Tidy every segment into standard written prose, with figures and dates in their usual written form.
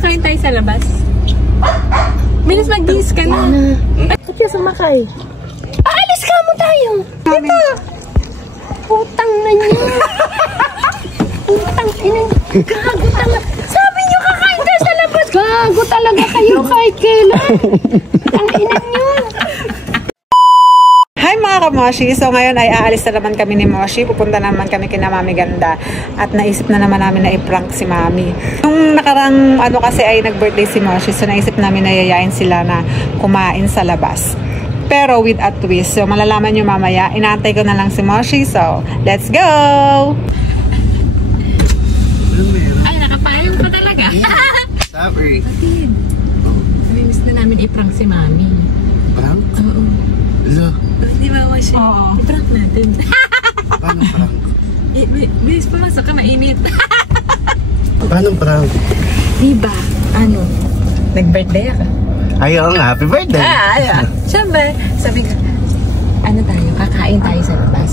Kakain tayo sa labas. Bilis mag-bihis ka na. Ba't ka sumakay? Aalis ka mo tayo. Dito. Putang na niya. Putang ina. Gago talaga. Sabi niyo kakain tayo sa labas. Gago talaga kayo kahit kailan. Putang ina niyo. Hi mga kamoshi! So ngayon ay aalis na naman kami ni Moshi. Pupunta naman kami kina Mami Ganda. At naisip na naman namin na i-prank si Mami. Nung nakarang kasi ay nag-birthday si Moshi. So naisip namin na yayain sila na kumain sa labas. Pero with a twist. So malalaman nyo mamaya. Inaantay ko na lang si Moshi. So let's go! Ay, nakapayong pa talaga. Sabi. Miss na namin i-prank si Mami. Prank? Oo. Hello? Di ba, Moshi? Oo. I-prank natin. Paano prank? Bilis pumasok ka, mainit. Paano prank? Diba? Ano? Nag-birthday ako. Ayaw nga, happy birthday! Ayaw. Siyempre, sabi ko, ano tayo, kakain tayo sa labas.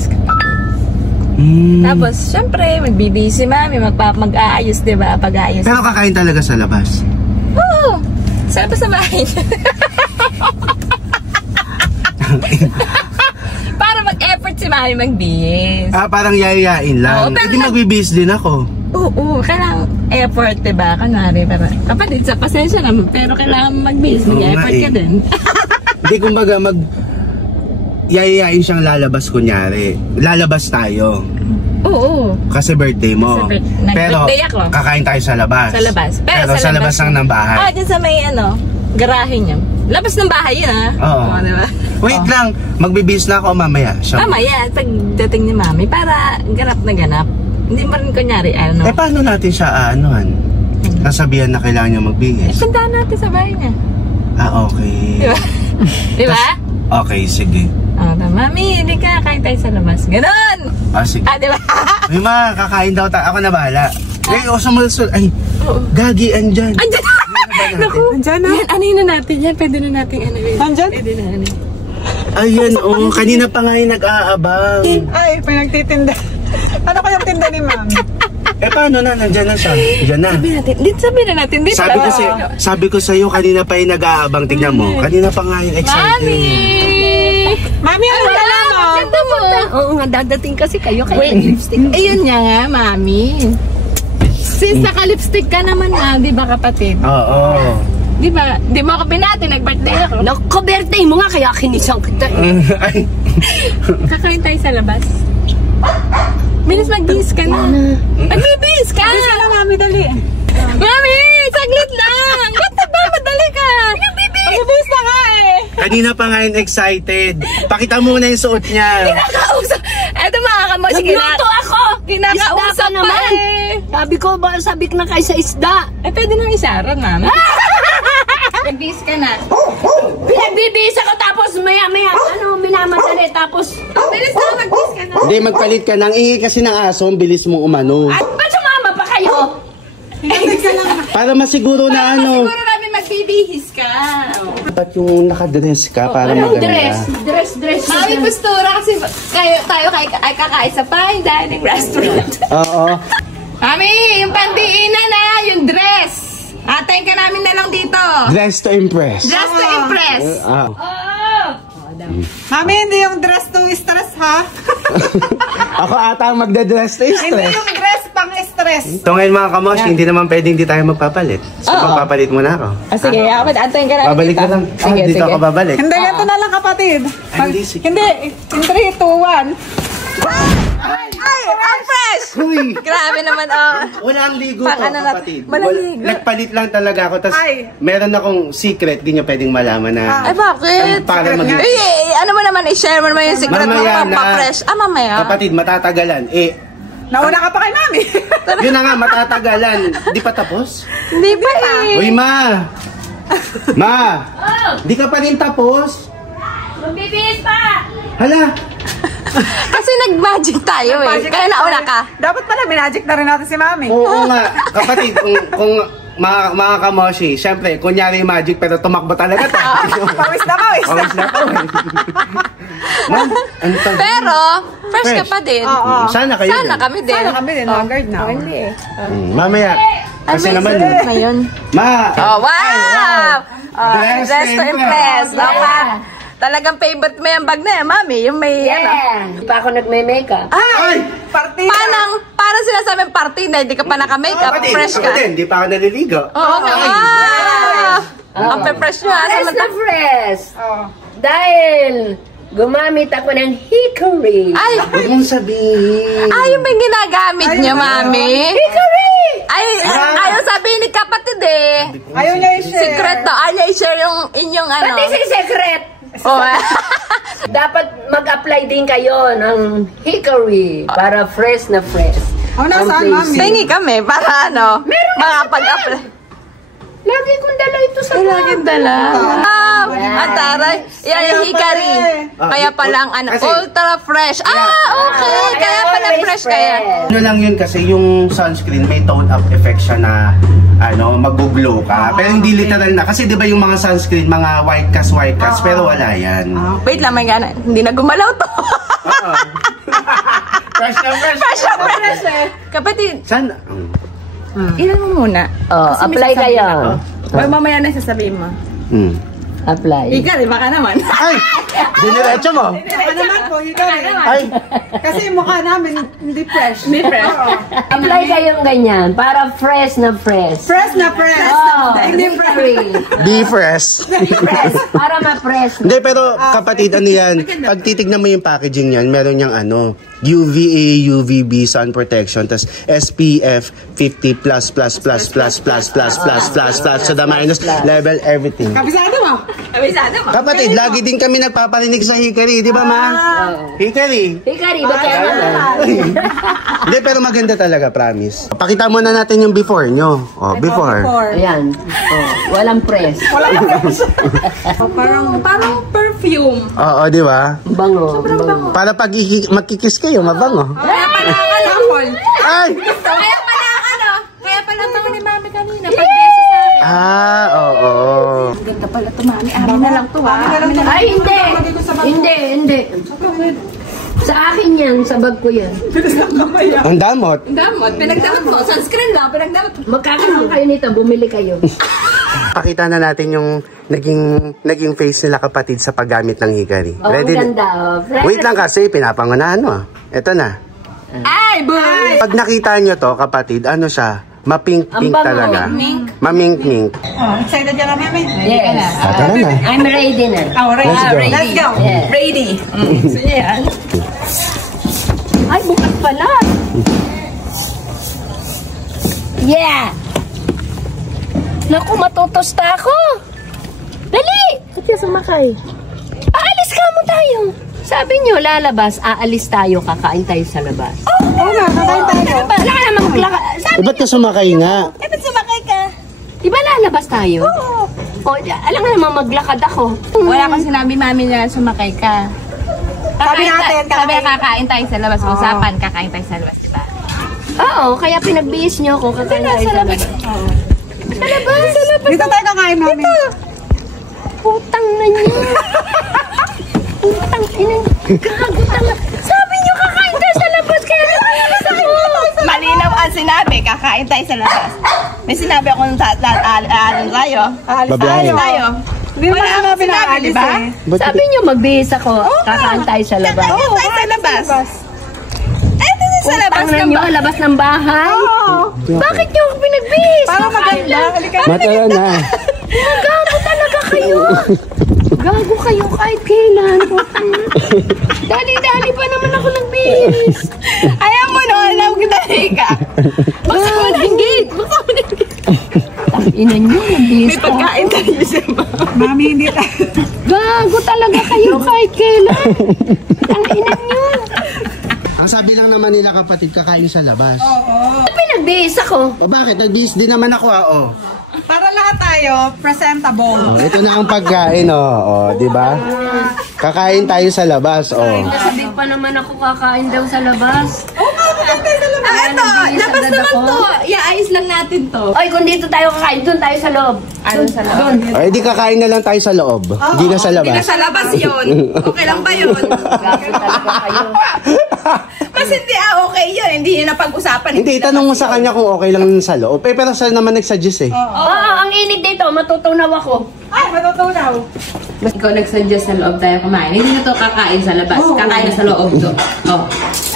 Tapos, siyempre, magbibihis si Mami, mag-aayos, diba? Pag-aayos. Pero kakain talaga sa labas? Oo! Sa labas sa bahay. Para mag-effort si Mami magbihis. Parang yayayain lang. Oo, pero Hindi magbibihis din ako. Oo, kailangan effort, diba? Kunwari, para kapatid, sa pasensya naman, pero kailangan magbihis, mag-effort ka din. Hindi, kumbaga, yayayain siyang lalabas kunyari. Lalabas tayo. Oo. Kasi birthday mo. Pero, nag-birthday ako. kakain tayo sa labas. Sa labas. Pero sa labas lang ng bahay. Dyan sa may, garahe niya. Labas ng bahay yun, ha? Oo. Diba? Wait lang, magbibihis na ako mamaya. Mamaya, pagdating ni Mami, para ganap na ganap. Hindi mo rin kunyari, paano natin siya, sasabihan na kailangan niya magbihis? Puntahan natin sa bahay niya. Okay. Diba? Diba? Okay, sige. Mami, hindi ka, kain tayo sa labas. Ganon! Sige. Diba? May kakain daw tayo. Ako na bahala. Sumulusol. Ay, gagi, andyan. Andyan! Naku! Andyan na? Ano yun na natin yan? Pwede na natin Andyan? Pwede na. Ayan, kanina pa nga yung nag-aabang. Ay, pinagtitinda. Ano kayang tinda ni Mami? Paano na? Nandyan na siya. Diyan na. Sabihin na natin. Dito Sabi ko sa'yo, kanina pa yung nag-aabang. Tingnan mo. Kanina pa nga yung excited. Mami! Mami, ano ka lang mo? Ganda mo. Oo nga, dadating kasi kayo. Lipstick. Ayun nga nga, Mami. Since naka-lipstick ka naman di ba kapatid? Oo. Di ba? Di mo ako binati, nag-birthday ako. Nagka-birthday mo nga, kaya kinisang kita. Ay. Kakain tayo sa labas. Bilis mag-bihis ka na. Mag-bihis ka! Bihis ka na, Mami, dali. Mami, saglit lang! Ba't ba madali ka? Mag-bihis na nga Kanina pa nga yung excited. Pakita mo na yung suot niya. Kinakausap. Eto mga kamoshi, Nagluto ako! kinakausap Isda pa pa naman. Sabi ko ba, sabik na kayo sa isda. Pwede nang isaran, Mami. Mag-bihis ka na. Pinagbibihis ako tapos maya-maya, minamadali tapos... Bilis na, mag-bihis ka na. Hindi, magpalit ka ng ingi kasi ng aso. Bilis mong umano. At ba't sumama pa kayo? Para masiguro na Siguro namin magbibihis ka. Ba't yung nakadress ka para maganda? Dress. Mami, postura kasi tayo ay kakain sa fine dining restaurant. Oo. Mami, yung pandiinan na, yung dress. Atayin ka namin na lang dito. Dress to impress. Dress to impress. Mami, hindi yung dress to stress, ha? Ako ata ang magda-dress to Hindi stress. yung dress pang stress. So ngayon mga kamosh, hindi naman pwedeng hindi tayo magpapalit. So magpapalit muna ako. Sige, ako atayin ka namin Babalik dito. ka lang. Dito ako babalik. Hindi, ganito na lang, kapatid. Hindi, sige. Hindi, in 3, 2, 1. Ay, ang fresh! Uy! Grabe naman, Walang ligo to, Ano na- kapatid. walang ligo. Nagpalit lang talaga ako. Tapos Ay. meron akong secret. Di nyo pwedeng malaman na. Ay, bakit? Para maging... Ano mo naman, i-share mo naman yung secret mo, Mamaya na. pa-fresh. Mamaya. Kapatid, matatagalan. Nauna ka pa kay Mami. Yun na nga, matatagalan. Di pa tapos? Hindi pa Uy, Ma! Ma! Di ka pa rin tapos? Magbibihis pa! Hala! Kasi nag-magic tayo Magic Kaya tayo. nauna ka. Dapat pala, minagic na rin natin si Mami. Oo nga. Kapatid, kung mga kamoshi, syempre, kunyari magic pero tumakbo talaga to. Pawis na pawis. Pawis na pawis. Ma'am, ano to? Pero, fresh ka pa din. Sana kayo Sana din. kami din. Sana kami din, guard na. Hindi eh. Mamaya. Kasi naman, Ngayon. ma. Oh, wow! Oh, Dress dress to to impress. impress. Okay. Talagang favorite mo yung bag na yan, mami. Yung may, ano. Hindi pa ako nagme-makeup. Ay! Partida. Parang sinasabi party na hindi ka pa naka-makeup. Kapatid, Fresh ka. kapatid, hindi pa ako naliligo. Oo nga. Ang fresh nyo. Fresh na fresh. Oh. Dahil gumamit ako ng hickory. Ay! Huwag mong sabihin. Ay, yung may ginagamit niya, mami. Hickory! Ay, ayaw sabihin ni kapatid eh. Ayaw niya i-share. Secret daw. Ayaw i-share yung inyong ano. Pati si secret. Oh, Dapat mag-apply din kayo ng hickory para fresh na fresh. Oh, nasaan, Ang mami? place. Tingi kami para ano. Makapag-apply. Lagi kong dala ito sa Laging dala. Ang taray. Yan yung hikari. Kaya palang ano, Kasi- ultra fresh. Okay. Kaya pala fresh kaya. Ano lang yun kasi yung sunscreen may tone up effect siya na mag-glow ka. Pero hindi literal na. Kasi di ba yung mga sunscreen, mga white cast, pero wala yan. Wait lang, may gana. Hindi na gumalaw to. Fresh na fresh. Fresh na fresh. Kapatid, Sana. ilan mo muna? Oh, apply kayo. Wag mamaya na sasabihin mo. Apply. Hikari, baka naman. Ay! Diniretso mo. Baka naman po, ikaw eh. Ay! Kasi yung mukha namin hindi fresh. Hindi fresh. Apply kayong ganyan para fresh na fresh. Fresh na fresh. Oh, Hindi hickory. Be fresh. Fresh. Para ma-fresh. Hindi, pero kapatid, ano yan? Pag titignan mo yung packaging yan, meron niyang UVA, UVB, sun protection, tas SPF 50+++++++++++ so the minus level everything. Kabisado mo. Kabisado mo. Kapatid, lagi din kami nagpaparinig sa hikari, di ba ma? Hikari. Hickory, ba kaya Hindi, pero maganda talaga, promise. Pakita muna natin yung before nyo. Oh, before. Ayan. Oh, walang press. Parang perfume. Oo, di ba? Bango. Bango. Para pag magkikis kayo, mabango. Kaya pala sample. Ay! Kaya pala Kaya pala bango ni mami kanina. Pag-beses sa akin. Oo. Ganda pala to mami. Amin na lang to ha. Ay, hindi. Hindi. Sa akin yan, sa bag ko yan. Ang damot. Damot. Pinagdamot ko. Sunscreen lang. Pinagdamot ko. Magkakaroon kayo nito, bumili kayo. Pakita na natin yung naging face nila kapatid sa paggamit ng hikari. Oh, ang ganda. Oh. Fresh. Wait lang kasi, pinapangunahan mo. Ito na. Ay, boy! Pag nakita nyo to, kapatid, ano siya? Mapink-pink Ang bango. talaga. Mink. Mamink-mink. Oh, excited ka na, mami? Yes. Tara na. I'm ready na. Oh, ready. Let's go. Let's go. Yes. Ready. So, yan. Ay, bukas pala. Yeah! Naku, matutosta ako. Dali! Kaya sumakay. Aalis ka mo tayo. Sabi nyo, lalabas, aalis tayo, kakain tayo sa labas. Oo nga, kakain tayo. Wala ka namang Eh, ba't ka sumakay nga? Eh, ba't sumakay ka? Di ba lalabas tayo? Oo. O, alam nga naman, maglakad ako. Wala kang sinabi mami na sumakay ka. Sabi natin, Sabi kakain. na kakain tayo sa labas. Usapan, kakain tayo sa labas, diba? Oo, kaya pinagbihis nyo ako, kakain tayo sa labas. Sa labas, sa labas. Dito tayo kakain, mami. Putang na niya. Putang ina. Gago tanga. Sabi nyo, kakain tayo sa labas, kaya nakalas ako. Malinaw ang sinabi, kakain tayo sa labas. May sinabi akong aalis tayo. Aalis Babiyahe. Tayo. Hindi mo naman pinaalis diba? eh. Sabi nyo, magbihis ako, kakain tayo sa labas. Kakain tayo sa labas. Eto na sa labas Putang na ng nyo, labas ng bahay. Bakit nyo ako pinagbihis? Para maganda. Halika. Matala na. Gago talaga kayo. Gago kayo kahit kailan. Dali-dali pa naman ako nagbihis. Ayaw mo no, alam kita ka. Buksan mo na yung gate. Buksan mo na yung gate. Ina nyo, nagbihis May ka. pagkain tayo sa Mami, hindi tayo. Gago talaga kayo kahit kailan. Ang ina nyo. Ang sabi lang naman nila kapatid, kakain sa labas. Pinagbihis ako. O bakit? Nagbihis din naman ako Para lahat tayo, presentable. Ito na ang pagkain di ba? Kakain tayo sa labas Sabi pa naman ako kakain daw sa labas. Oo nga, kakain tayo sa labas. to? Labas naman to. Iayos lang natin to. Oy, kung dito tayo kakain, doon tayo sa loob. Ano sa loob? Doon. Ay, di kakain na lang tayo sa loob. Hindi na sa Hindi na labas. sa labas yun. Okay lang ba yun? Gaso talaga kayo. Mas hindi okay yun. Hindi yun napag-usapan. Hindi, itanong mo sa kanya kung okay lang sa loob. Eh, pero saan naman nag-suggest eh? Oo, ang init dito. Matutunaw ako. Ay, matutunaw. Mas ikaw nagsuggest na loob tayo kumain. Hindi na to kakain sa labas. Kakain na sa loob to. Oh.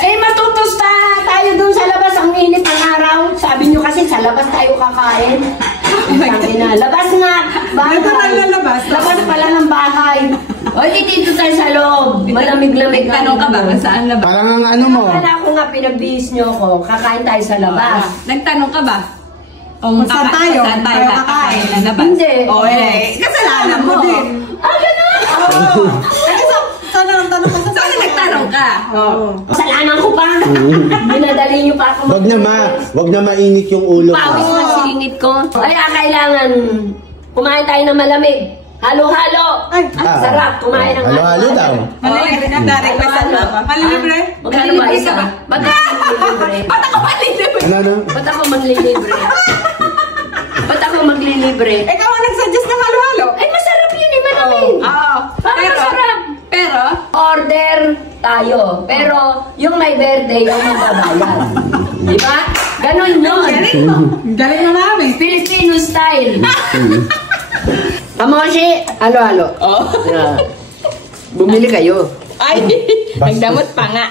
Eh, matutusta tayo doon sa labas. Ang init ng araw. Sabi nyo kasi sa labas tayo kakain. Sabi na, labas nga. Bahay. labas. Labas pala ng bahay. O, dito tayo sa loob. Malamig-lamig. Nagtanong ka ba kung saan labas? Parang ang ano mo. Akala ko nga pinagbihis nyo ko. Kakain tayo sa labas. Nagtanong ka ba? Kung Saan tayo? Saan tayo Tayo kakain na labas? Hindi. Oh, eh. Kasalanan mo din. Ah, ganun! Sana lang tanong ka sa Saan nagtanong ka? Kasalanan ko pa. Binadali nyo pa ako. Wag na mainit yung ulo ko. Pawis na singit ko. Kaya kailangan kumain tayo ng malamig. Halo-halo. Ay, Sarap, kumain ng Halo-halo daw. malilibre na direct pa sa loob. Malilibre? Magkano ba isa? Ba't ako maglilibre? Ba't ako malilibre? Ano? Ba't ako maglilibre? Ba't ako maglilibre? Ikaw ang nagsuggest ng halo-halo. Ay, masarap yun eh, malamig. Oo. Parang masarap. Pero, Order tayo. Pero yung may birthday, yung magbabayad. Di ba? Ganon yun. Galing na namin. Filipino style. Kamoshi, halo-halo. oh. Bumili kayo. Ay, nagdamot pa nga.